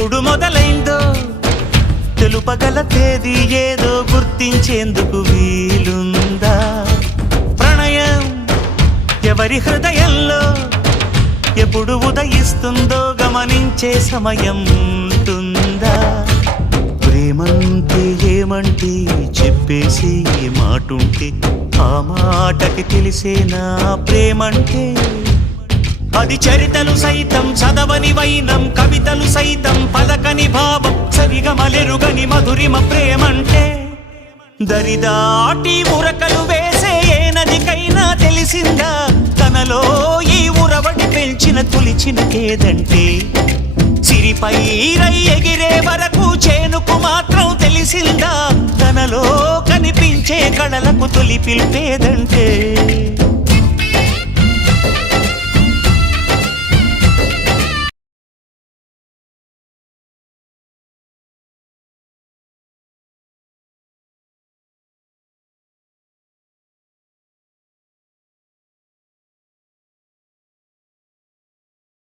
ఎప్పుడు మొదలైందో తెలుపగల తేదీ ఏదో గుర్తించేందుకు వీలుందా? ప్రణయం ఎవరి హృదయంలో ఎప్పుడు ఉదయిస్తుందో గమనించే సమయం ఉంటుందా? ప్రేమంటే ఏమంటే చెప్పేసి మాటుంటే ఆ మాటకి తెలిసేనా ప్రేమంటే? అది చరితలు సైతం చదవని వైనం, కవితలు సైతం పలకని భావం, సరిగమలెరుగని మధురిమ ప్రేమంటే. దరిదాటి ఉరకలు వేసే ఏ నదికైనా తెలిసిందా తనలో ఈ ఉరవడి పెంచిన తొలిచిన కేదంటే? సిరిపై రై ఎగిరే వరకు చేనుకు మాత్రం తెలిసిందా తనలో కనిపించే కళలకు తొలి పిలిపేదంటే?